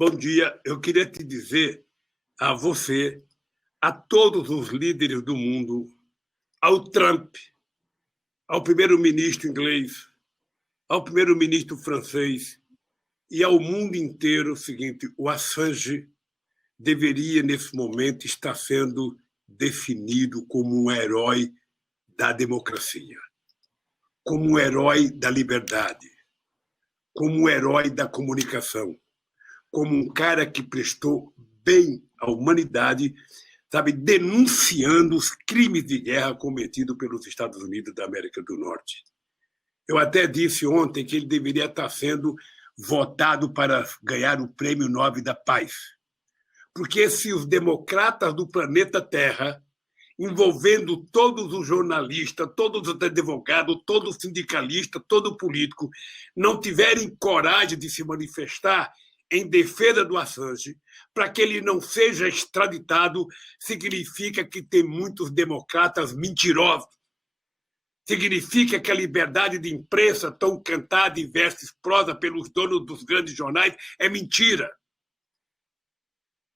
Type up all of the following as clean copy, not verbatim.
Bom dia. Eu queria te dizer a você, a todos os líderes do mundo, ao Trump, ao primeiro-ministro inglês, ao primeiro-ministro francês e ao mundo inteiro o seguinte: o Assange deveria, nesse momento, estar sendo definido como um herói da democracia, como um herói da liberdade, como um herói da comunicação, como um cara que prestou bem à humanidade, sabe, denunciando os crimes de guerra cometidos pelos Estados Unidos da América do Norte. Eu até disse ontem que ele deveria estar sendo votado para ganhar o Prêmio Nobel da Paz. Porque se os democratas do planeta Terra, envolvendo todos os jornalistas, todos os advogados, todo sindicalista, todo político, não tiverem coragem de se manifestar em defesa do Assange, para que ele não seja extraditado, significa que tem muitos democratas mentirosos. Significa que a liberdade de imprensa, tão cantada em versos prosa pelos donos dos grandes jornais, é mentira.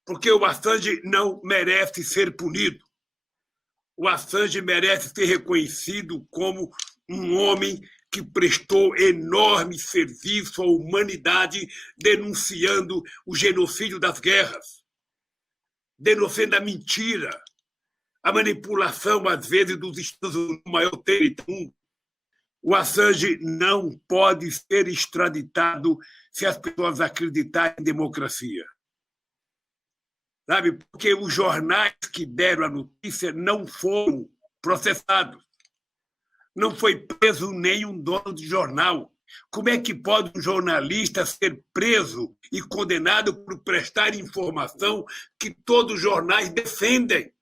Porque o Assange não merece ser punido. O Assange merece ser reconhecido como um homem que prestou enorme serviço à humanidade, denunciando o genocídio das guerras, denunciando a mentira, a manipulação, às vezes, dos Estados Unidos, o maior território. O Assange não pode ser extraditado se as pessoas acreditarem em democracia. Sabe? Porque os jornais que deram a notícia não foram processados. Não foi preso nenhum dono de jornal. Como é que pode um jornalista ser preso e condenado por prestar informação que todos os jornais defendem?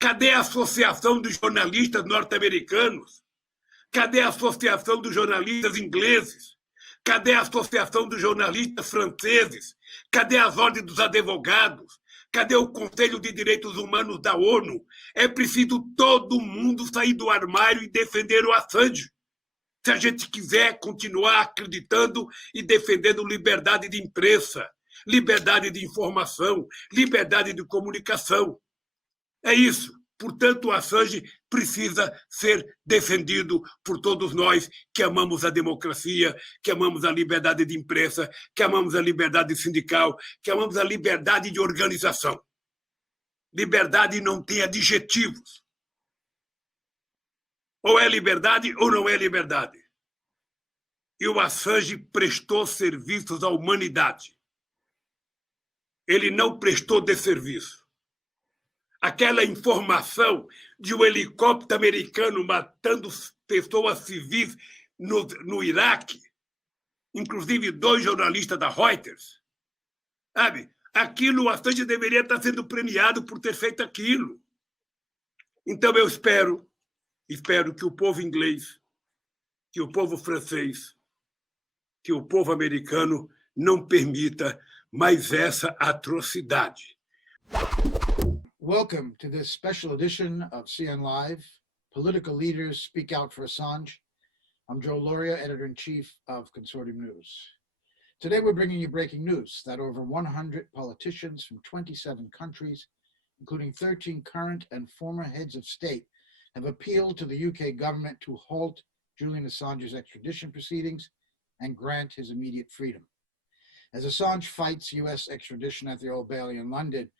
Cadê a Associação dos Jornalistas Norte-Americanos? Cadê a Associação dos Jornalistas Ingleses? Cadê a Associação dos Jornalistas Franceses? Cadê as ordens dos advogados? Cadê o Conselho de Direitos Humanos da ONU? É preciso todo mundo sair do armário e defender o Assange. Se a gente quiser continuar acreditando e defendendo liberdade de imprensa, liberdade de informação, liberdade de comunicação. É isso. Portanto, o Assange precisa ser defendido por todos nós que amamos a democracia, que amamos a liberdade de imprensa, que amamos a liberdade sindical, que amamos a liberdade de organização. Liberdade não tem adjetivos. Ou é liberdade ou não é liberdade. E o Assange prestou serviços à humanidade. Ele não prestou desserviço. Aquela informação de um helicóptero americano matando pessoas civis no Iraque, inclusive 2 jornalistas da Reuters, sabe? Aquilo, o Assange deveria estar sendo premiado por ter feito aquilo. Então eu espero que o povo inglês, que o povo francês, que o povo americano não permita mais essa atrocidade. Welcome to this special edition of CN Live, Political Leaders Speak Out for Assange. I'm Joe Loria, Editor-in-Chief of Consortium News. Today we're bringing you breaking news that over 100 politicians from 27 countries, including 13 current and former heads of state, have appealed to the UK government to halt Julian Assange's extradition proceedings and grant his immediate freedom. As Assange fights US extradition at the Old Bailey in London,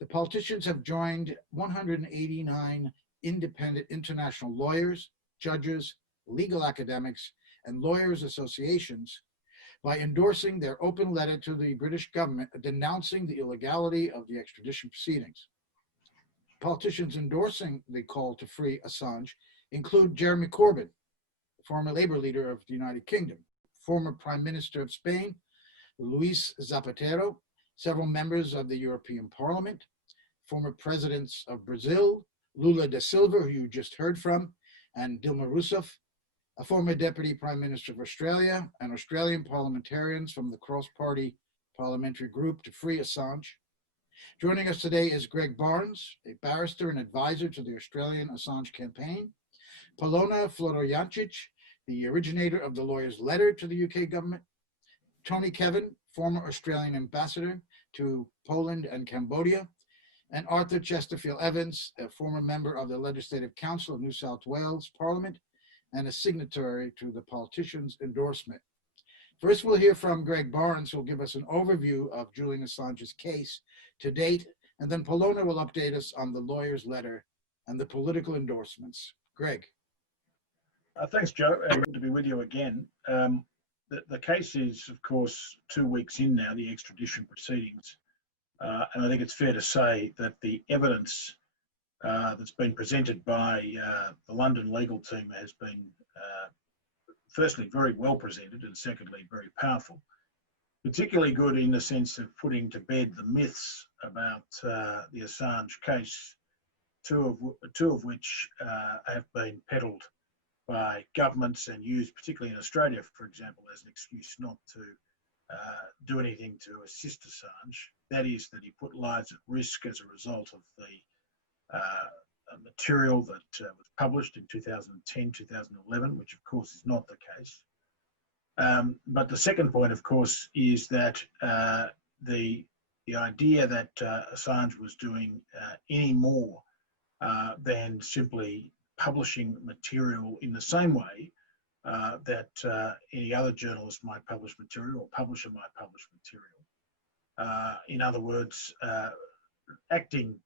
the politicians have joined 189 independent international lawyers, judges, legal academics, and lawyers' associations by endorsing their open letter to the British government denouncing the illegality of the extradition proceedings. Politicians endorsing the call to free Assange include Jeremy Corbyn, former Labour leader of the United Kingdom, former Prime Minister of Spain, Luis Zapatero, several members of the European Parliament, former presidents of Brazil, Lula da Silva, who you just heard from, and Dilma Rousseff, a former Deputy Prime Minister of Australia, and Australian parliamentarians from the cross-party parliamentary group to free Assange. Joining us today is Greg Barnes, a barrister and advisor to the Australian Assange campaign, Polona Florojancic, the originator of the lawyer's letter to the UK government, Tony Kevin, former Australian ambassador to Poland and Cambodia, and Arthur Chesterfield Evans, a former member of the Legislative Council of New South Wales Parliament and a signatory to the politician's endorsement. First, we'll hear from Greg Barnes, who will give us an overview of Julian Assange's case to date, and then Polona will update us on the lawyer's letter and the political endorsements. Greg. Thanks, Joe, and good to be with you again. The case is, of course, 2 weeks in now, the extradition proceedings, and I think it's fair to say that the evidence that's been presented by the London legal team has been, firstly, very well presented, and secondly, very powerful. Particularly good in the sense of putting to bed the myths about the Assange case, two of which have been peddled by governments and used, particularly in Australia, for example, as an excuse not to do anything to assist Assange. That is, that he put lives at risk as a result of the material that was published in 2010, 2011, which of course is not the case. But the second point, of course, is that the idea that Assange was doing any more than simply publishing material in the same way that any other journalist might publish material or publisher might publish material. In other words, acting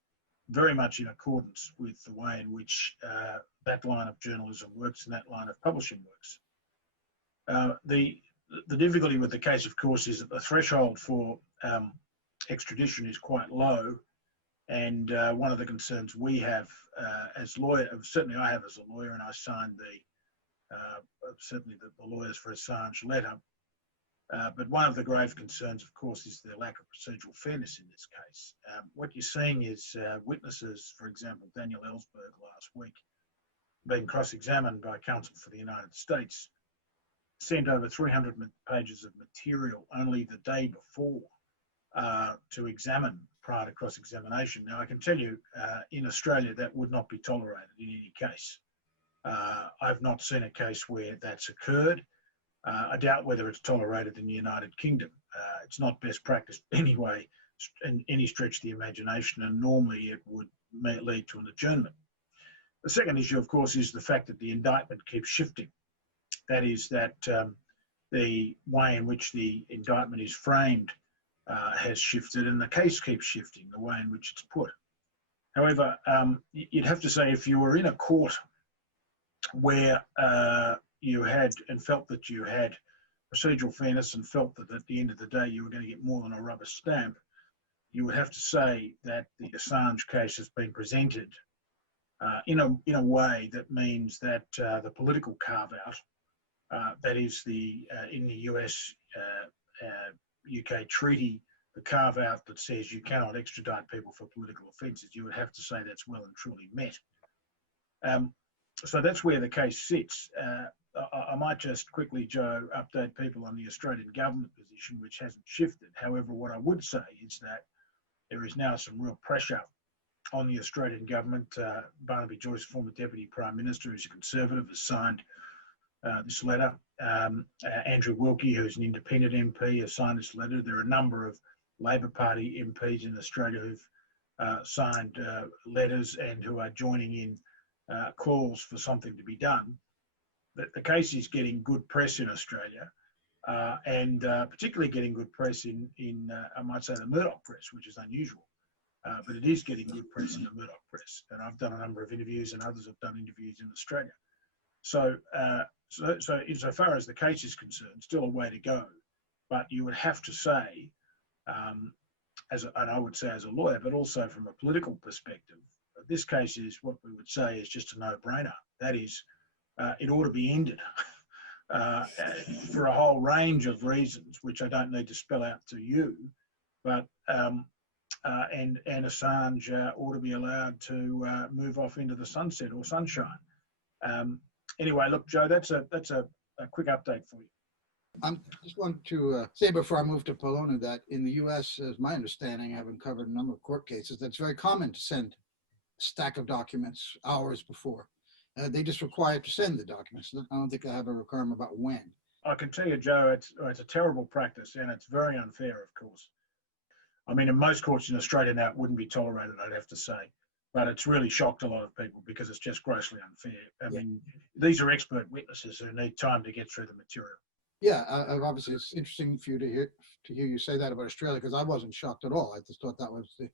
very much in accordance with the way in which that line of journalism works and that line of publishing works. The difficulty with the case, of course, is that the threshold for extradition is quite low. And one of the concerns we have as lawyers, certainly I have as a lawyer, and I signed certainly the lawyers for Assange letter. But one of the grave concerns, of course, is the lack of procedural fairness in this case. What you're seeing is witnesses, for example, Daniel Ellsberg last week, being cross-examined by counsel for the United States, sent over 300 pages of material only the day before to examine prior to cross-examination. Now, I can tell you, in Australia, that would not be tolerated in any case. I've not seen a case where that's occurred. I doubt whether it's tolerated in the United Kingdom. It's not best practice anyway, in any stretch of the imagination, and normally it would lead to an adjournment. The second issue, of course, is the fact that the indictment keeps shifting. That is that the way in which the indictment is framed has shifted, and the case keeps shifting, the way in which it's put. However, you'd have to say if you were in a court where you had and felt that you had procedural fairness and felt that at the end of the day you were going to get more than a rubber stamp, you would have to say that the Assange case has been presented in a way that means that the political carve-out, that is in the US UK treaty, the carve-out that says you cannot extradite people for political offences, you would have to say that's well and truly met. So that's where the case sits. I might just quickly, Joe, update people on the Australian government position, which hasn't shifted. However, what I would say is that there is now some real pressure on the Australian government. Barnaby Joyce, former Deputy Prime Minister, who's a Conservative, has signed this letter. Andrew Wilkie, who's an independent MP, has signed this letter. There are a number of Labor Party MPs in Australia who've signed letters and who are joining in calls for something to be done. The case is getting good press in Australia, and particularly getting good press in I might say, the Murdoch press, which is unusual. But it is getting good press in the Murdoch press. And I've done a number of interviews, and others have done interviews in Australia. So insofar as the case is concerned, still a way to go. But you would have to say, and I would say as a lawyer, but also from a political perspective, this case is what we would say is just a no-brainer. That is, it ought to be ended for a whole range of reasons, which I don't need to spell out to you. But and Assange ought to be allowed to move off into the sunset or sunshine. Anyway, look, Joe, that's a quick update for you. I just want to say before I move to Polona that in the U.S., as my understanding, having covered a number of court cases, that's very common to send a stack of documents hours before. They just require to send the documents. I don't think I have a requirement about when. I can tell you, Joe, it's a terrible practice, and it's very unfair, of course. I mean, in most courts in Australia now, it wouldn't be tolerated, I'd have to say. But it's really shocked a lot of people because it's just grossly unfair. I mean, these are expert witnesses who need time to get through the material. Yeah, obviously it's interesting for you to hear you say that about Australia, because I wasn't shocked at all. I just thought that was the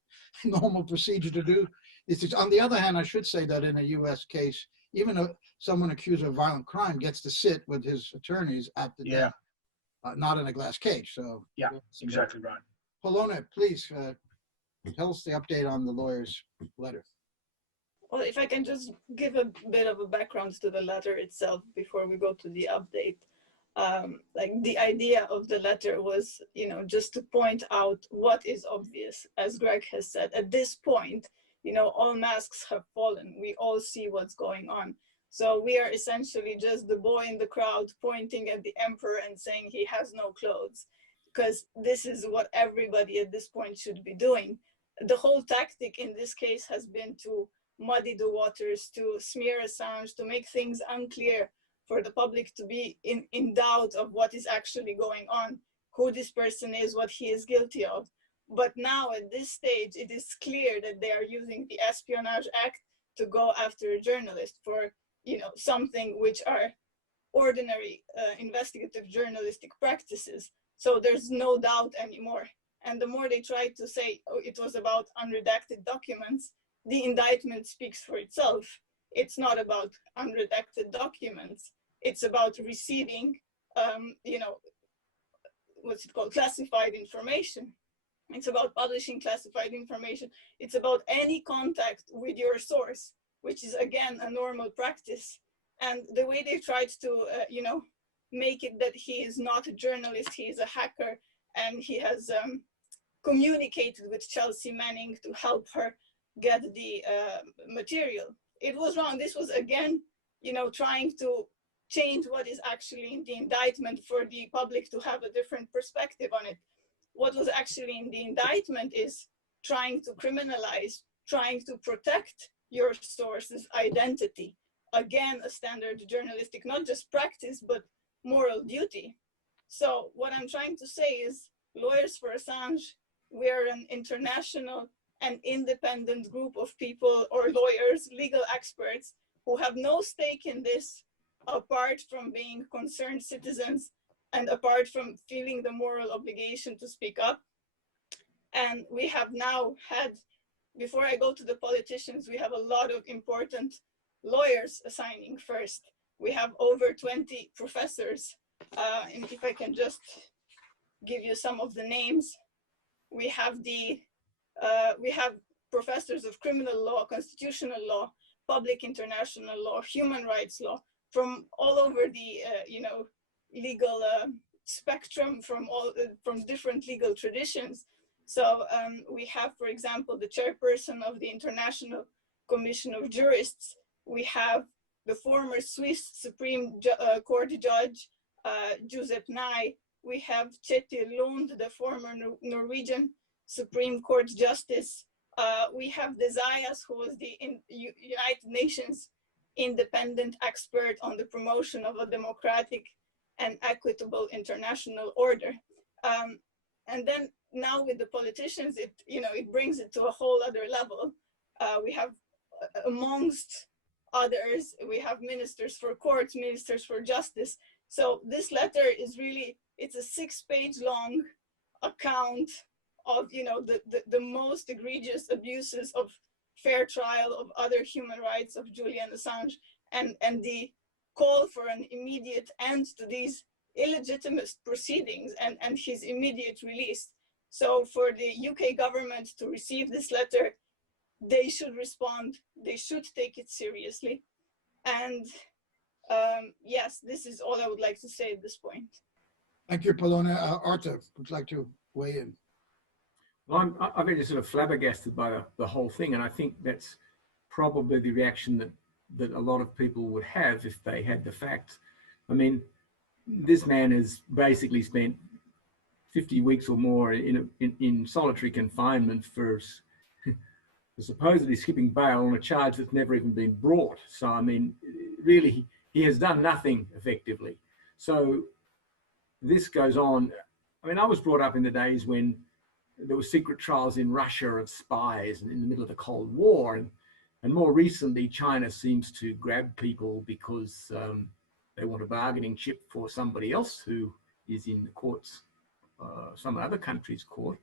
normal procedure to do. On the other hand, I should say that in a U.S. case, even someone accused of violent crime gets to sit with his attorneys at the desk, not in a glass cage. So yeah, exactly right. Polona, please tell us the update on the lawyer's letter. Well, if I can just give a bit of a background to the letter itself before we go to the update. Like the idea of the letter was, just to point out what is obvious, as Greg has said. At this point, all masks have fallen. We all see what's going on. So we are essentially just the boy in the crowd pointing at the emperor and saying he has no clothes, because this is what everybody at this point should be doing. The whole tactic in this case has been to muddy the waters, to smear Assange, to make things unclear for the public to be in doubt of what is actually going on, who this person is, what he is guilty of. But now at this stage, it is clear that they are using the Espionage Act to go after a journalist for, something which are ordinary investigative journalistic practices. So there's no doubt anymore. And the more they try to say, oh, it was about unredacted documents, the indictment speaks for itself. It's not about unredacted documents. It's about receiving, classified information. It's about publishing classified information. It's about any contact with your source, which is, again, a normal practice. And the way they tried to, make it that he is not a journalist, he is a hacker, and he has communicated with Chelsea Manning to help her get the material. It was wrong. This was, again, trying to change what is actually in the indictment for the public to have a different perspective on it. What was actually in the indictment is trying to criminalize, trying to protect your source's identity. Again, a standard journalistic, not just practice, but moral duty. So what I'm trying to say is, Lawyers for Assange, we're an international and independent group of people, or lawyers, legal experts, who have no stake in this apart from being concerned citizens and apart from feeling the moral obligation to speak up. And we have now had, before I go to the politicians, we have a lot of important lawyers assigning first. We have over 20 professors. And if I can just give you some of the names, we have professors of criminal law, constitutional law, public international law, human rights law, from all over the legal spectrum, from different legal traditions. So we have, for example, the chairperson of the International Commission of Jurists. We have the former Swiss Supreme Court judge, Giuseppe Nye. We have Kjetil Lund, the former Norwegian Supreme Court justice. We have Desaias, who was the United Nations independent expert on the promotion of a democratic and equitable international order. And then now with the politicians, it brings it to a whole other level. We have, amongst others, we have ministers for courts, ministers for justice. So this letter is really, it's a 6-page long account of the most egregious abuses of fair trial, of other human rights of Julian Assange, and the call for an immediate end to these illegitimate proceedings and his immediate release. So for the UK government to receive this letter, they should respond, they should take it seriously. And yes, this is all I would like to say at this point. Thank you, Polona. Arthur, would you like to weigh in? Well, I've been sort of flabbergasted by the whole thing, and I think that's probably the reaction that a lot of people would have if they had the facts. I mean, this man has basically spent 50 weeks or more in solitary confinement for supposedly skipping bail on a charge that's never even been brought. So, I mean, really, he has done nothing effectively. So this goes on. I mean, I was brought up in the days when there were secret trials in Russia of spies in the middle of the Cold War. And more recently, China seems to grab people because they want a bargaining chip for somebody else who is in the courts, some other country's court.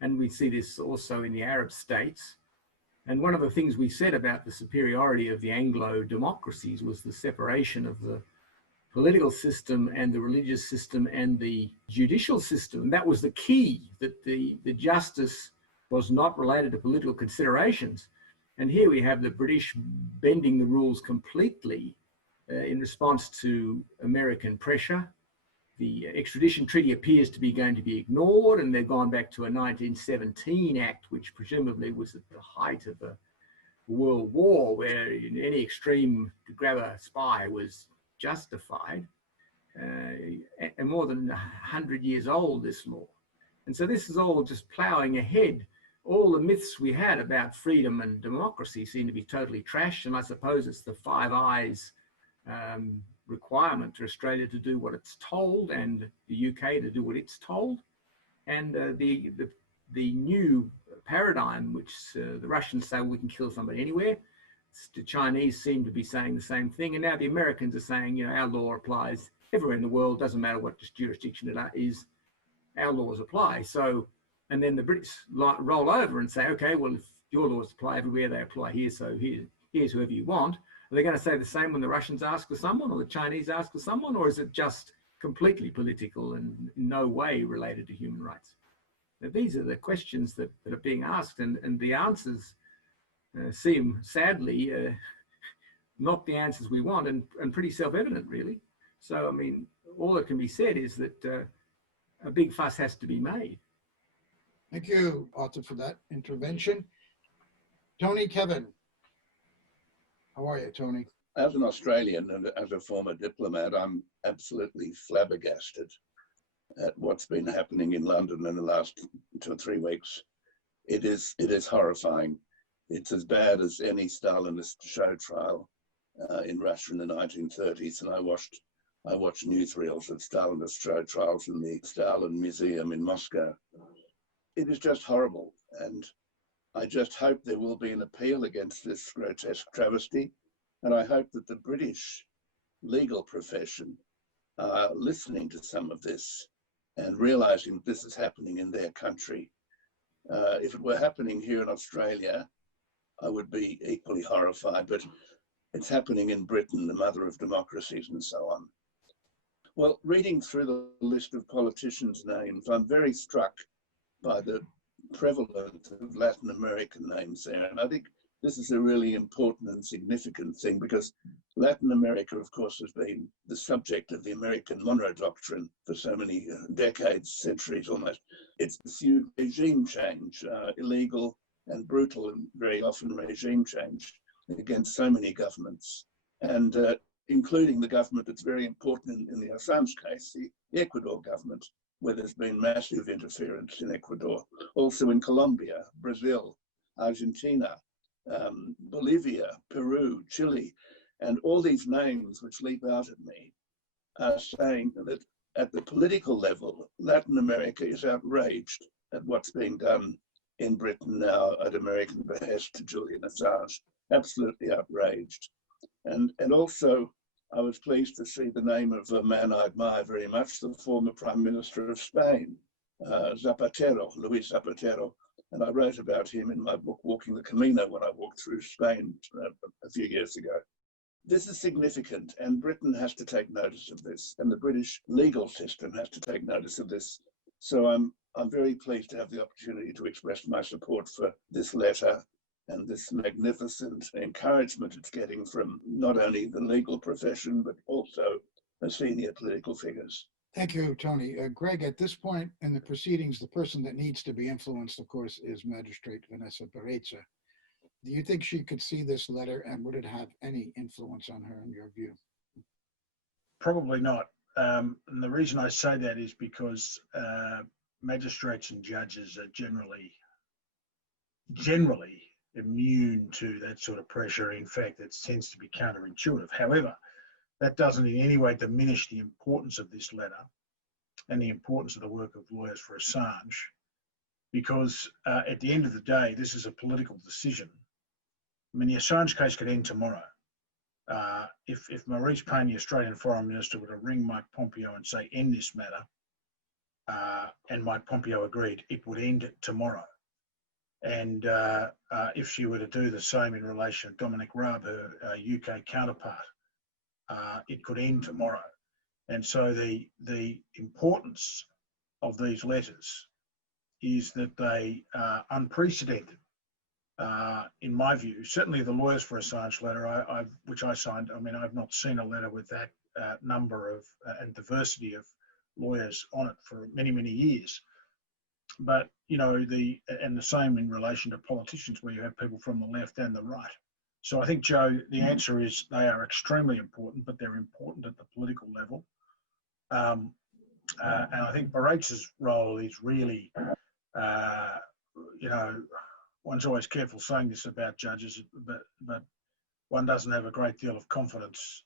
And we see this also in the Arab states. And one of the things we said about the superiority of the Anglo democracies was the separation of the political system and the religious system and the judicial system. And that was the key, that the justice was not related to political considerations. And here we have the British bending the rules completely in response to American pressure. The extradition treaty appears to be going to be ignored, and they've gone back to a 1917 act, which presumably was at the height of the World War, where in any extreme to grab a spy was justified, and more than 100 years old, this law. And so this is all just ploughing ahead. All the myths we had about freedom and democracy seem to be totally trashed, and I suppose it's the Five Eyes requirement for Australia to do what it's told and the UK to do what it's told. And the new paradigm, which the Russians say we can kill somebody anywhere, the Chinese seem to be saying the same thing, and now the Americans are saying, you know, our law applies everywhere in the world, doesn't matter what jurisdiction it is, our laws apply. So, and then the British roll over and say, okay, well, if your laws apply everywhere, they apply here, so here's whoever you want. Are they going to say the same when the Russians ask for someone or the Chinese ask for someone, or is it just completely political and in no way related to human rights? Now, these are the questions that are being asked, and the answers seem, sadly, not the answers we want, and pretty self-evident, really. So, I mean, all that can be said is that a big fuss has to be made. Thank you, Arthur, for that intervention. Tony, Kevin. How are you, Tony? As an Australian and as a former diplomat, I'm absolutely flabbergasted at what's been happening in London in the last 2 or 3 weeks. It is horrifying. It's as bad as any Stalinist show trial in Russia in the 1930s. And I watched newsreels of Stalinist show trials in the Stalin Museum in Moscow. It is just horrible. And I just hope there will be an appeal against this grotesque travesty. And I hope that the British legal profession are listening to some of this and realizing that this is happening in their country. If it were happening here in Australia, I would be equally horrified, but it's happening in Britain, the mother of democracies, and so on. Well, reading through the list of politicians' names, I'm very struck by the prevalence of Latin American names there. And I think this is a really important and significant thing, because Latin America, of course, has been the subject of the American Monroe Doctrine for so many decades, centuries almost. It's pursued regime change, illegal and brutal and very often regime change against so many governments, and including the government that's very important in the Assange case, the Ecuador government, where there's been massive interference in Ecuador. Also in Colombia, Brazil, Argentina, Bolivia, Peru, Chile, and all these names which leap out at me are saying that at the political level, Latin America is outraged at what's being done in Britain now at American behest to Julian Assange. Absolutely outraged. And also, I was pleased to see the name of a man I admire very much, the former Prime Minister of Spain, Zapatero, Luis Zapatero. And I wrote about him in my book, Walking the Camino, when I walked through Spain a few years ago. This is significant, and Britain has to take notice of this, and the British legal system has to take notice of this. So I'm very pleased to have the opportunity to express my support for this letter and this magnificent encouragement it's getting from not only the legal profession, but also the senior political figures. Thank you, Tony. Greg, at this point in the proceedings, the person that needs to be influenced, of course, is Magistrate Vanessa Bereza. Do you think she could see this letter, and would it have any influence on her, in your view? Probably not. And the reason I say that is because magistrates and judges are generally immune to that sort of pressure. In fact, it tends to be counterintuitive. However, that doesn't in any way diminish the importance of this letter. and the importance of the work of lawyers for Assange, because at the end of the day, this is a political decision. I mean, the Assange case could end tomorrow. If Maurice Payne, the Australian Foreign Minister, were to ring Mike Pompeo and say, end this matter, and Mike Pompeo agreed, it would end tomorrow. And if she were to do the same in relation to Dominic Raab, her UK counterpart, it could end tomorrow. And so the importance of these letters is that they are unprecedented, in my view. Certainly the Lawyers for Assange letter, which I signed, I mean, I've not seen a letter with that number of and diversity of lawyers on it for many, many years. But, you know, the same in relation to politicians, where you have people from the left and the right. So I think, Joe, the answer is they are extremely important, but they're important at the political level. And I think Barait's role is really, you know, one's always careful saying this about judges, but one doesn't have a great deal of confidence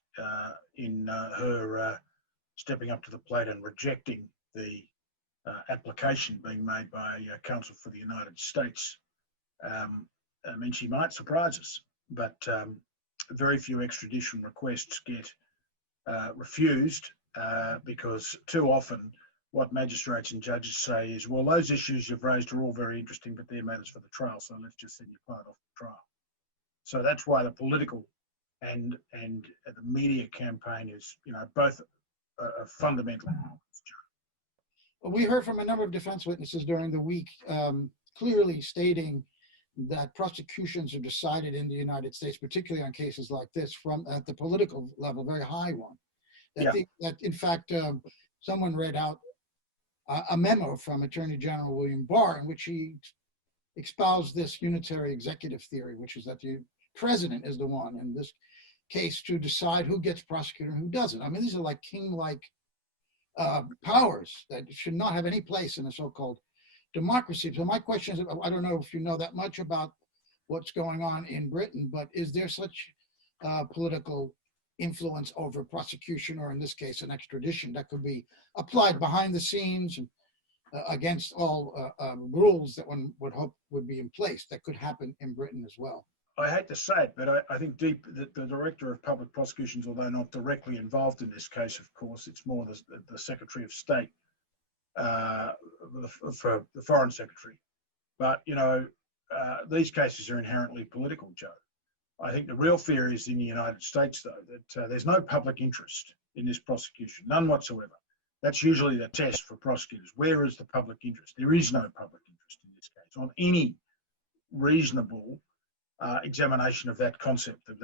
in her stepping up to the plate and rejecting the application being made by Counsel for the United States. I mean, she might surprise us, but very few extradition requests get refused because too often what magistrates and judges say is, well, those issues you've raised are all very interesting, but they're matters for the trial, so let's just send your client off the trial. So that's why the political and the media campaign is, you know, both fundamentally. We heard from a number of defense witnesses during the week, clearly stating that prosecutions are decided in the United States, particularly on cases like this, from at the political level, very high one. That in fact, someone read out a memo from Attorney General William Barr in which he espoused this unitary executive theory, which is that the president is the one in this case to decide who gets prosecuted and who doesn't. I mean, these are like king-like powers that should not have any place in a so-called democracy. So my question is, I don't know if you know that much about what's going on in Britain, but is there such political influence over prosecution, or in this case, an extradition that could be applied behind the scenes and against all rules that one would hope would be in place, that could happen in Britain as well? I hate to say it, but I think that the Director of Public Prosecutions, although not directly involved in this case, of course, it's more the Secretary of State for the Foreign Secretary. But, you know, these cases are inherently political, Joe. I think the real fear is in the United States, though, that there's no public interest in this prosecution, none whatsoever. That's usually the test for prosecutors. Where is the public interest? There is no public interest in this case on any reasonable examination of that concept of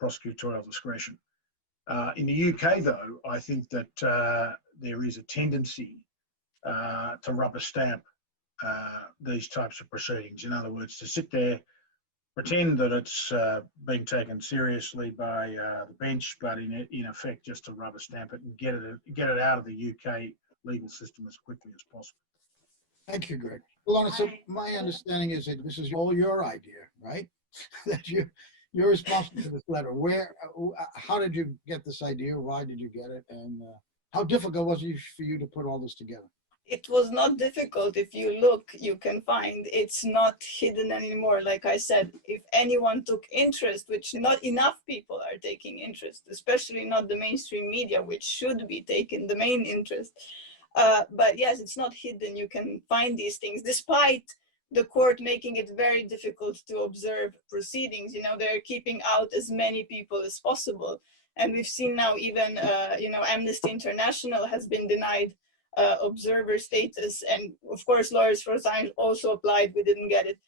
prosecutorial discretion. In the UK, though, I think that there is a tendency to rubber stamp these types of proceedings. In other words, to sit there, pretend that it's being taken seriously by the bench, but in effect just to rubber stamp it and get it out of the UK legal system as quickly as possible. Thank you, Greg. Well, so my understanding is that this is all your idea, right? That you're responsible for this letter. How did you get this idea? Why did you get it? And how difficult was it for you to put all this together? It was not difficult. If you look, you can find it's not hidden anymore. Like I said, if anyone took interest, which not enough people are taking interest, especially not the mainstream media, which should be taking the main interest. But yes, it's not hidden. You can find these things, despite the court making it very difficult to observe proceedings. You know, they're keeping out as many people as possible. And we've seen now even, you know, Amnesty International has been denied observer status. And of course, Lawyers for Assange also applied, we didn't get it.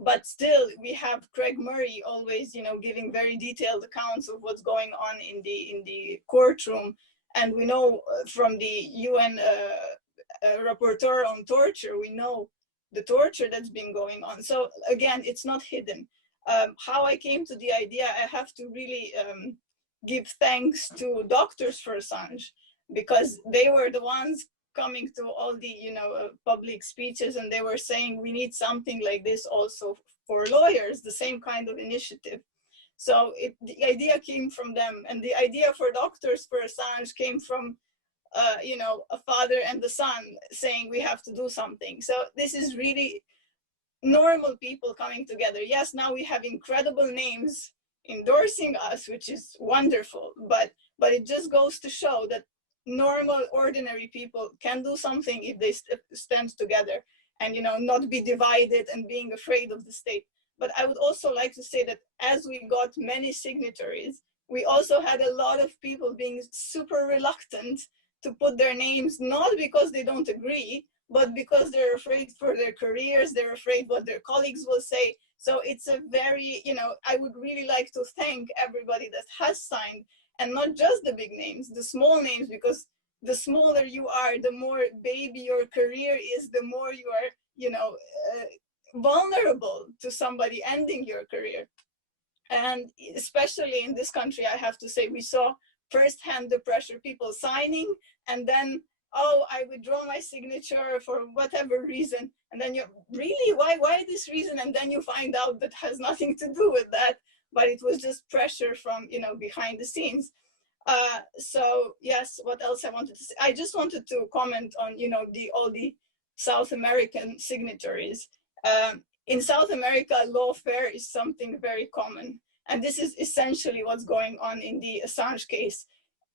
But still, we have Craig Murray always, you know, giving very detailed accounts of what's going on in the courtroom. And we know from the UN rapporteur on torture, we know the torture that's been going on. So again, it's not hidden. How I came to the idea, I have to really give thanks to Doctors for Assange, because they were the ones coming to all the, you know, public speeches, and they were saying we need something like this also for lawyers, the same kind of initiative. So the idea came from them, and the idea for Doctors for Assange came from a father and the son saying we have to do something. So this is really normal people coming together. Yes, now we have incredible names endorsing us, which is wonderful, but it just goes to show that normal, ordinary people can do something if they stand together and, not be divided and being afraid of the state. But I would also like to say that as we got many signatories, we also had a lot of people being super reluctant to put their names, not because they don't agree, but because they're afraid for their careers, they're afraid what their colleagues will say. So it's a very, I would really like to thank everybody that has signed, and not just the big names, the small names, because the smaller you are, the more baby your career is, the more you are, vulnerable to somebody ending your career. And especially in this country, I have to say, we saw firsthand the pressure, people signing, and then, oh, I withdraw my signature for whatever reason. And then really, why this reason? And then you find out that has nothing to do with that, but it was just pressure from, behind the scenes. So yes, what else I wanted to say? I just wanted to comment on, all the South American signatories. In South America, lawfare is something very common. And this is essentially what's going on in the Assange case.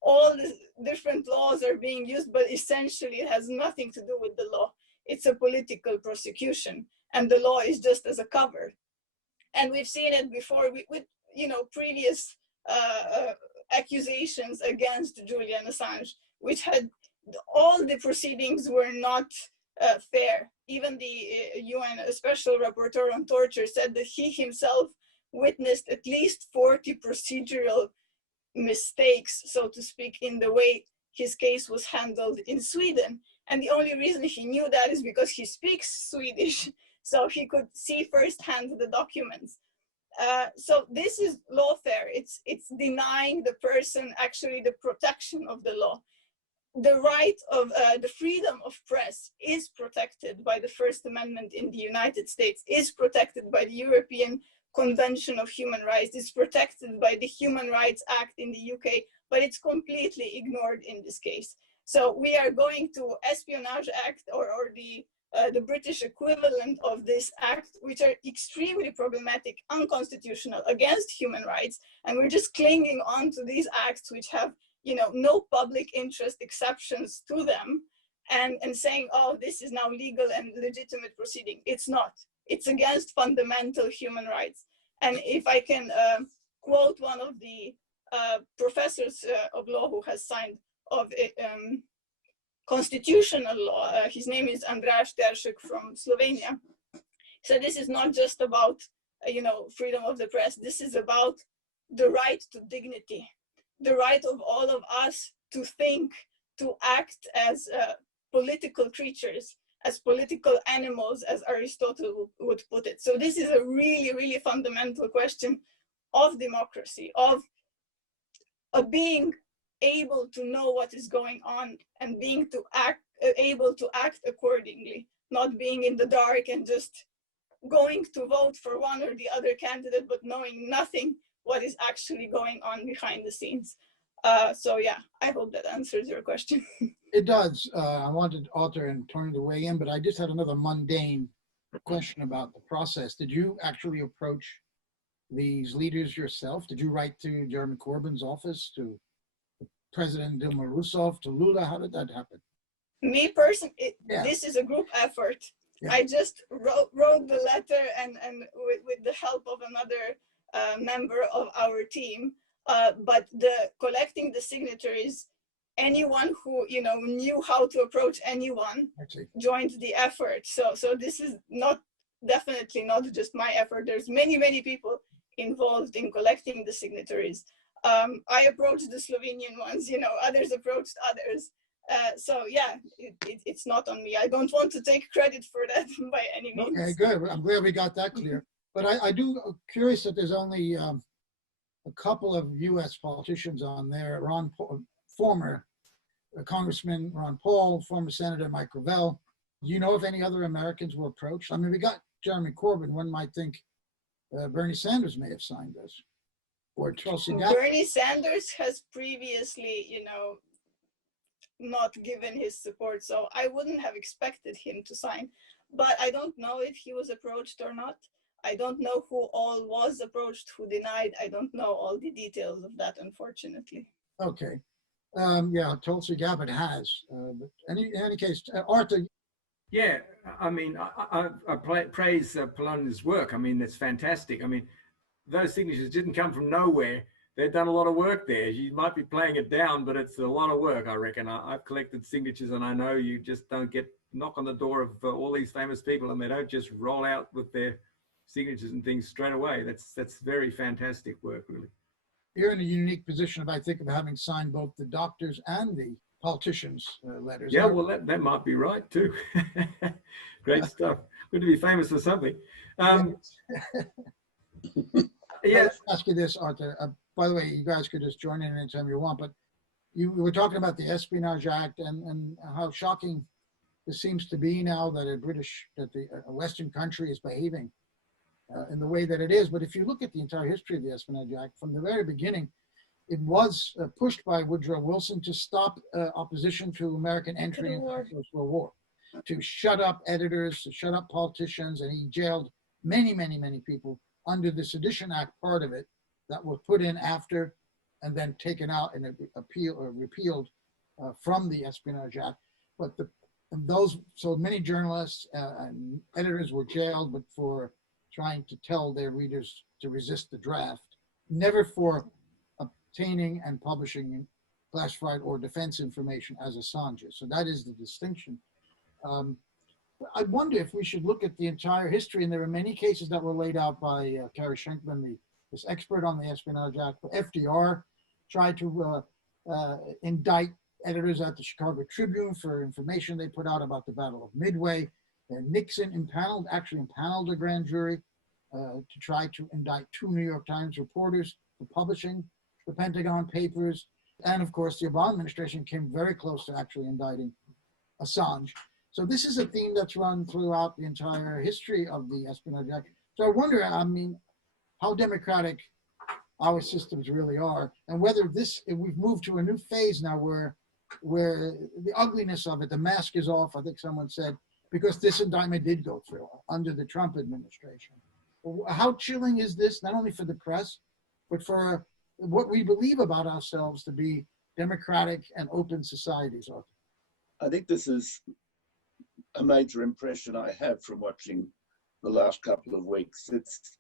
All the different laws are being used, but essentially it has nothing to do with the law. It's a political prosecution, and the law is just as a cover. And we've seen it before with previous accusations against Julian Assange, which had all the proceedings were not fair. Even the UN Special Rapporteur on Torture said that he himself witnessed at least 40 procedural mistakes, so to speak, in the way his case was handled in Sweden. And the only reason he knew that is because he speaks Swedish, so he could see firsthand the documents. So this is lawfare. It's denying the person actually the protection of the law. The right of the freedom of press is protected by the First Amendment in the United States, is protected by the European Convention of Human Rights, is protected by the Human Rights Act in the UK, but it's completely ignored in this case. So we are going to Espionage Act or the British equivalent of this act, which are extremely problematic, unconstitutional, against human rights, and we're just clinging on to these acts which have no public interest exceptions to them, and saying, oh, this is now legal and legitimate proceeding. It's not. It's against fundamental human rights. And if I can quote one of the professors of law who has signed of constitutional law, his name is Andreas Teršek from Slovenia. So this is not just about freedom of the press. This is about the right to dignity, the right of all of us to think, to act as political creatures, as political animals, as Aristotle would put it. So this is a really, really fundamental question of democracy, of being able to know what is going on and being able to act accordingly, not being in the dark and just going to vote for one or the other candidate, but knowing nothing what is actually going on behind the scenes. So yeah, I hope that answers your question. It does. I wanted Alter and Tony to weigh in, but I just had another mundane question about the process. Did you actually approach these leaders yourself? Did you write to Jeremy Corbyn's office, to President Dilma Rousseff, to Lula? How did that happen? Me personally, This is a group effort. Yeah. I just wrote the letter and with the help of another member of our team. But collecting the signatories, anyone who knew how to approach anyone joined the effort. So this is definitely not just my effort. There's many people involved in collecting the signatories. I approached the Slovenian ones, others approached others. So yeah, it's not on me. I don't want to take credit for that by any means. Okay, good. I'm glad we got that clear. But I do curious that there's only a couple of U.S. politicians on there. Former Congressman Ron Paul, former Senator Mike Gravel. Do you know if any other Americans were approached? I mean, we got Jeremy Corbyn. One might think Bernie Sanders may have signed this, or Tulsi Gabbard. Bernie Sanders has previously, not given his support. So I wouldn't have expected him to sign. But I don't know if he was approached or not. I don't know who all was approached, who denied. I don't know all the details of that, unfortunately. Okay. Yeah, Tulsi Gabbard has. But in any case, Arthur. Yeah, I mean, I praise Polonia's work. I mean, it's fantastic. I mean, those signatures didn't come from nowhere. They've done a lot of work there. You might be playing it down, but it's a lot of work, I reckon. I've collected signatures, and I know you just don't get knock on the door of all these famous people, and they don't just roll out with their signatures and things straight away. That's very fantastic work, really. You're in a unique position, if I think, of having signed both the doctors and the politicians' letters. Yeah, well, that might be right too. Great stuff. Good to be famous for something. Yeah. Let's ask you this, Arthur. By the way, you guys could just join in anytime you want, but you were talking about the Espionage Act and how shocking it seems to be now that a Western country is behaving in the way that it is. But if you look at the entire history of the Espionage Act, from the very beginning, it was pushed by Woodrow Wilson to stop opposition to American entry into the First World War, to shut up editors, to shut up politicians, and he jailed many, many, many people under the Sedition Act part of it that was put in after and then taken out and repealed from the Espionage Act. But so many journalists and editors were jailed, but for trying to tell their readers to resist the draft, never for obtaining and publishing classified or defense information as Assange. So that is the distinction. I wonder if we should look at the entire history, and there are many cases that were laid out by Carrie Schenkman, this expert on the Espionage Act. FDR tried to indict editors at the Chicago Tribune for information they put out about the Battle of Midway. Nixon impaneled a grand jury to try to indict 2 New York Times reporters for publishing the Pentagon Papers. And of course, the Obama administration came very close to actually indicting Assange. So this is a theme that's run throughout the entire history of the Espionage Act. So I wonder, I mean, how democratic our systems really are, and whether if we've moved to a new phase now where the ugliness of it, the mask is off, I think someone said, because this indictment did go through under the Trump administration. How chilling is this, not only for the press, but for what we believe about ourselves to be democratic and open societies? I think this is a major impression I have from watching the last couple of weeks. It's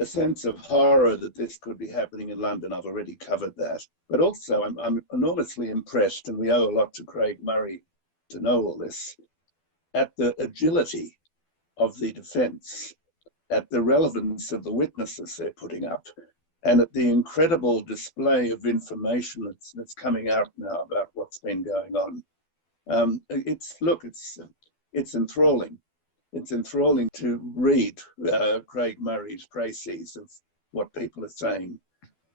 a sense of horror that this could be happening in London. I've already covered that. But also, I'm enormously impressed, and we owe a lot to Craig Murray to know all this, at the agility of the defence, at the relevance of the witnesses they're putting up, and at the incredible display of information that's coming out now about what's been going on. It's enthralling. It's enthralling to read Craig Murray's précis of what people are saying.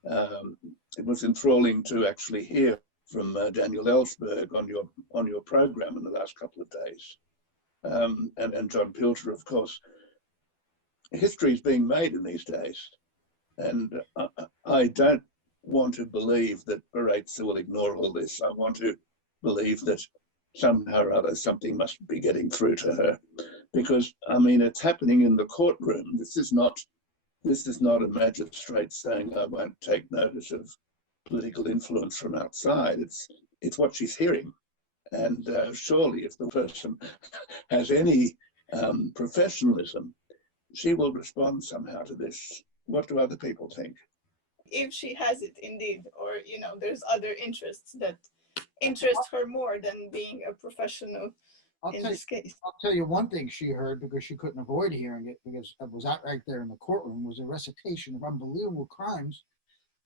It was enthralling to actually hear from Daniel Ellsberg on your program in the last couple of days, and John Pilger, of course. History is being made in these days, and I don't want to believe that Baretsa will ignore all this. I want to believe that somehow or other something must be getting through to her, because I mean it's happening in the courtroom. This is not a magistrate saying I won't take notice of political influence from outside. It's what she's hearing, and surely if the person has any professionalism, she will respond somehow to this. What do other people think? If she has it indeed, or there's other interests that interest her more than being a professional this case. I'll tell you one thing she heard, because she couldn't avoid hearing it, because it was out right there in the courtroom, was a recitation of unbelievable crimes,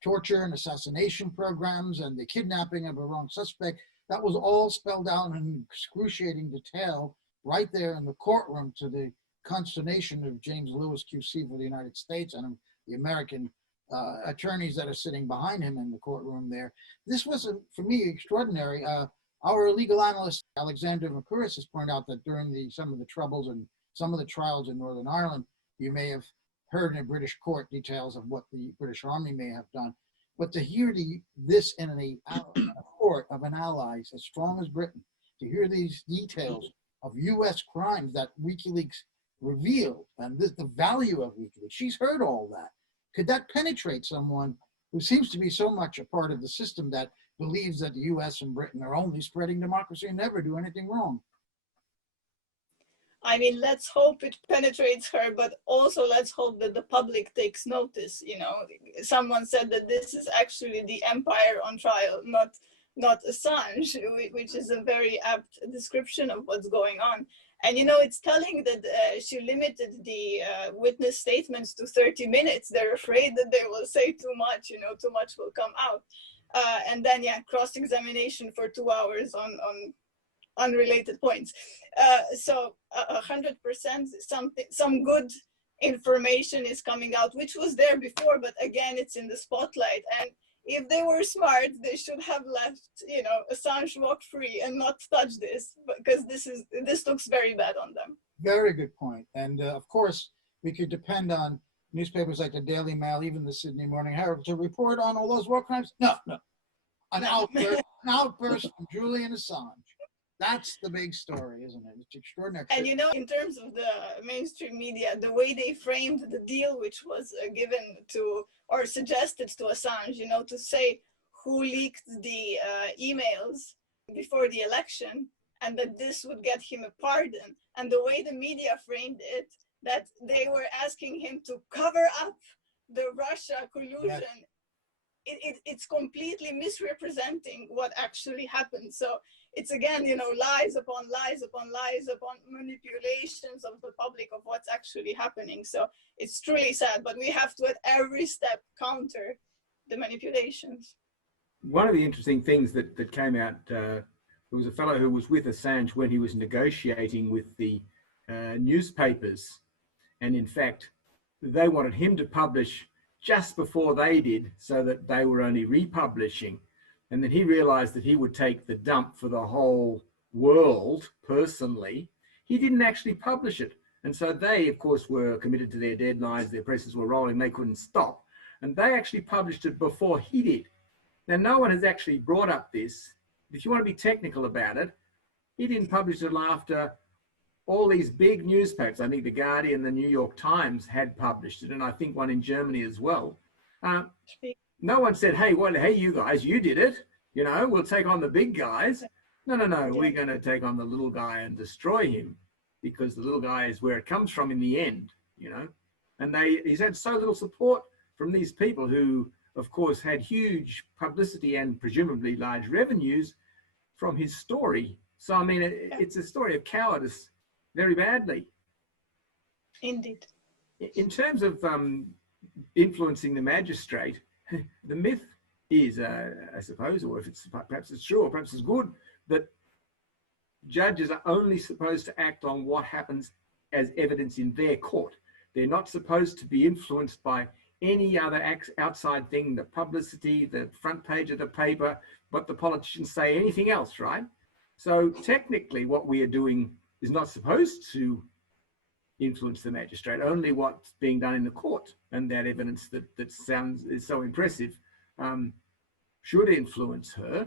torture and assassination programs, and the kidnapping of a wrong suspect. That was all spelled out in excruciating detail right there in the courtroom, to the consternation of James Lewis QC for the United States and the American attorneys that are sitting behind him in the courtroom there. This was, for me, extraordinary. Our legal analyst, Alexander Makouris, has pointed out that during some of the troubles and some of the trials in Northern Ireland, you may have heard in a British court details of what the British Army may have done. But to hear this in a support of an ally as strong as Britain, to hear these details of U.S. crimes that WikiLeaks revealed, and the value of WikiLeaks, she's heard all that. Could that penetrate someone who seems to be so much a part of the system that believes that the U.S. and Britain are only spreading democracy and never do anything wrong? I mean, let's hope it penetrates her, but also let's hope that the public takes notice. You know, someone said that this is actually the empire on trial, not Assange, which is a very apt description of what's going on. And, you know, it's telling that she limited the witness statements to 30 minutes. They're afraid that they will say too much, you know, too much will come out. And then, yeah, cross-examination for 2 hours on unrelated points. So 100% some good information is coming out, which was there before, but again, it's in the spotlight. And if they were smart, they should have left, you know, Assange walk free and not touch this, because this looks very bad on them. Very good point. And of course, we could depend on newspapers like the Daily Mail, even the Sydney Morning Herald, to report on all those war crimes. No. An outburst from Julian Assange. That's the big story, isn't it? It's extraordinary. And, you know, in terms of the mainstream media, the way they framed the deal, which was given to or suggested to Assange, you know, to say who leaked the emails before the election, and that this would get him a pardon. And the way the media framed it, that they were asking him to cover up the Russia collusion. Yes. It's completely misrepresenting what actually happened. So it's, again, you know, lies upon lies upon lies upon manipulations of the public of what's actually happening. So it's truly sad, but we have to at every step counter the manipulations. One of the interesting things that came out, there was a fellow who was with Assange when he was negotiating with the newspapers. And in fact, they wanted him to publish just before they did, so that they were only republishing. And then he realized that he would take the dump for the whole world personally. He didn't actually publish it. And so they, of course, were committed to their deadlines. Their presses were rolling. They couldn't stop. And they actually published it before he did. Now, no one has actually brought up this. If you want to be technical about it, he didn't publish it after all these big newspapers. I think the Guardian, the New York Times had published it, and I think one in Germany as well. No one said, hey, you guys, you did it. You know, we'll take on the big guys. No, we're going to take on the little guy and destroy him, because the little guy is where it comes from in the end, you know. And he's had so little support from these people who, of course, had huge publicity and presumably large revenues from his story. So, I mean, it's a story of cowardice very badly. Indeed. In terms of influencing the magistrate, the myth is, I suppose, or if it's perhaps it's true or perhaps it's good, that judges are only supposed to act on what happens as evidence in their court. They're not supposed to be influenced by any other outside thing, the publicity, the front page of the paper, what the politicians say, anything else, right? So technically what we are doing is not supposed to influence the magistrate, only what's being done in the court, and that evidence that is so impressive should influence her.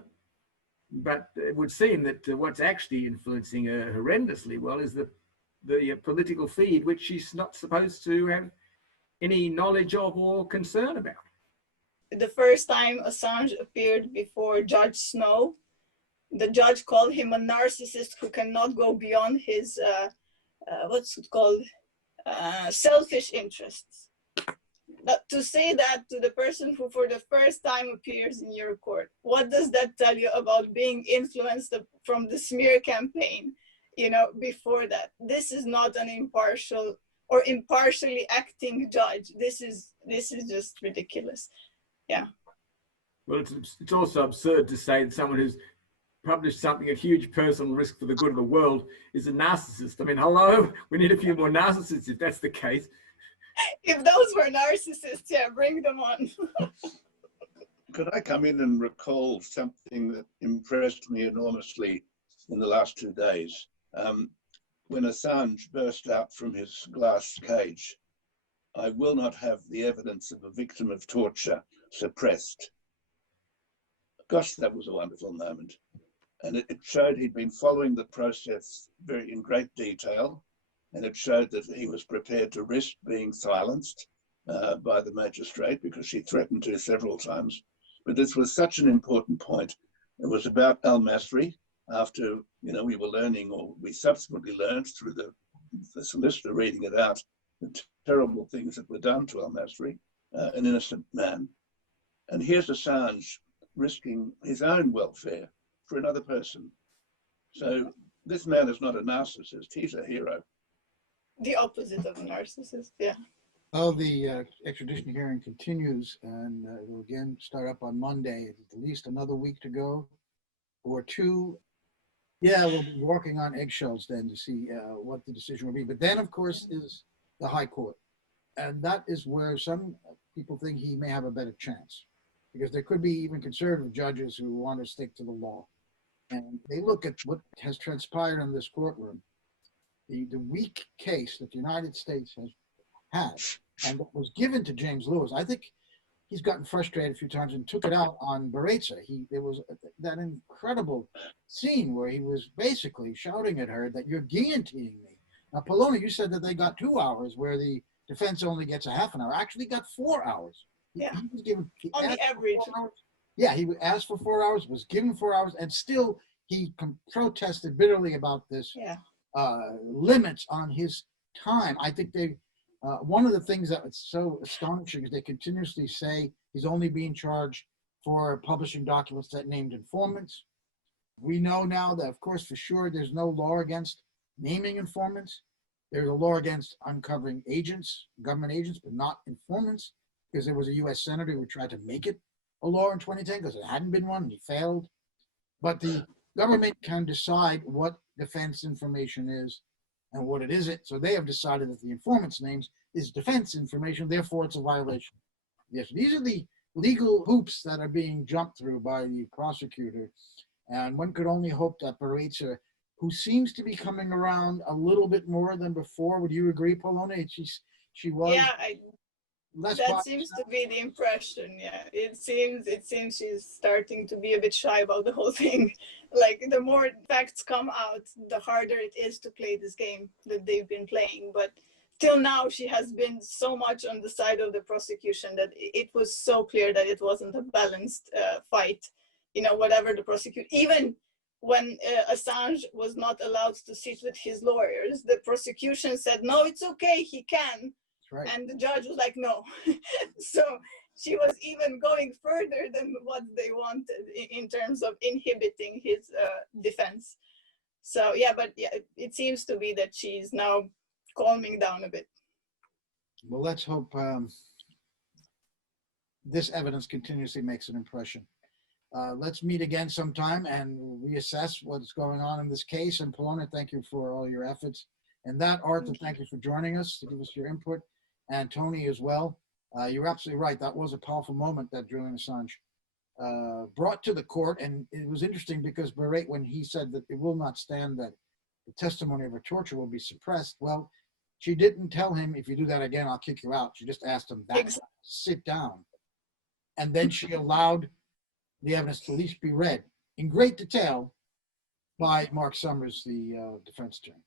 But it would seem that what's actually influencing her horrendously well is the political feed, which she's not supposed to have any knowledge of or concern about. The first time Assange appeared before Judge Snow, the judge called him a narcissist who cannot go beyond his, what's it called, selfish interests. But to say that to the person who for the first time appears in your court, what does that tell you about being influenced from the smear campaign, you know, before that? This is not an impartial or impartially acting judge. This is just ridiculous. Yeah. Well, it's also absurd to say that someone who's published something at huge personal risk for the good of the world is a narcissist. I mean, hello, we need a few more narcissists if that's the case. If those were narcissists, yeah, bring them on. Could I come in and recall something that impressed me enormously in the last 2 days? When Assange burst out from his glass cage, I will not have the evidence of a victim of torture suppressed. gosh, that was a wonderful moment. And it showed he'd been following the process in great detail. And it showed that he was prepared to risk being silenced by the magistrate, because she threatened to several times. But this was such an important point. It was about al-Masri. After, we were learning, or we subsequently learned through the solicitor reading it out, the terrible things that were done to al-Masri, an innocent man. And here's Assange risking his own welfare for another person. So this man is not a narcissist, he's a hero. The opposite of a narcissist, yeah. Well, the extradition hearing continues, and will again start up on Monday. At least another week to go, or two. Yeah, we'll be walking on eggshells then to see what the decision will be. But then, of course, is the High Court. And that is where some people think he may have a better chance, because there could be even conservative judges who want to stick to the law. And they look at what has transpired in this courtroom, the weak case that the United States has had, and what was given to James Lewis. I think he's gotten frustrated a few times and took it out on Baretza. There was that incredible scene where he was basically shouting at her that you're guillotining me. Now, Polona, you said that they got 2 hours, where the defense only gets a half an hour. Actually got 4 hours. Yeah. He was given, on the average. Yeah, he asked for 4 hours, was given 4 hours, and still he protested bitterly about this limits on his time. I think one of the things that was so astonishing is they continuously say he's only being charged for publishing documents that named informants. We know now that, of course, for sure, there's no law against naming informants. There's a law against uncovering agents, government agents, but not informants, because there was a U.S. senator who tried to make it a law in 2010 because it hadn't been one and he failed. But the government can decide what defense information is and what it isn't. So they have decided that the informant's names is defense information, therefore it's a violation. Yes, these are the legal hoops that are being jumped through by the prosecutor. And one could only hope that Baretza, who seems to be coming around a little bit more than before, would you agree, Polona? She was. Yeah, less that seems to be the impression. Yeah, it seems she's starting to be a bit shy about the whole thing. Like, the more facts come out, the harder it is to play this game that they've been playing. But till now, she has been so much on the side of the prosecution that it was so clear that it wasn't a balanced fight. Whatever the prosecution, even when Assange was not allowed to sit with his lawyers, the prosecution said, no, it's okay, he can. Right. And the judge was like, no. So she was even going further than what they wanted in terms of inhibiting his defense. So it seems to be that she's now calming down a bit. Well, let's hope this evidence continuously makes an impression. Let's meet again sometime and reassess what's going on in this case. And Polona, thank you for all your efforts. And that, Arthur, thank you for joining us to give us your input. And Tony as well. You're absolutely right. That was a powerful moment that Julian Assange brought to the court. And it was interesting because when he said that it will not stand that the testimony of a torture will be suppressed, well, she didn't tell him, if you do that again, I'll kick you out. She just asked him that, sit down. And then she allowed the evidence to at least be read in great detail by Mark Summers, the defense attorney.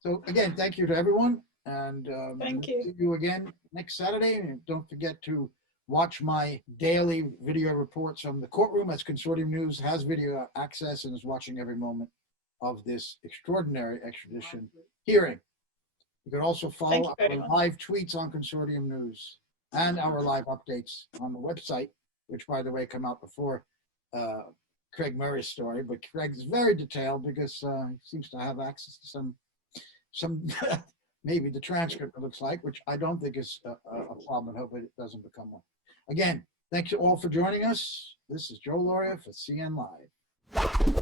So again, thank you to everyone. And thank you. See you again next Saturday. And don't forget to watch my daily video reports from the courtroom, as Consortium News has video access and is watching every moment of this extraordinary extradition hearing. You can also follow our live tweets on Consortium News and our live updates on the website, which, by the way, come out before Craig Murray's story. But Craig's very detailed because he seems to have access to some maybe the transcript, it looks like, which I don't think is a problem, and hope it doesn't become one. Again, thank you all for joining us. This is Joe Loria for CN Live.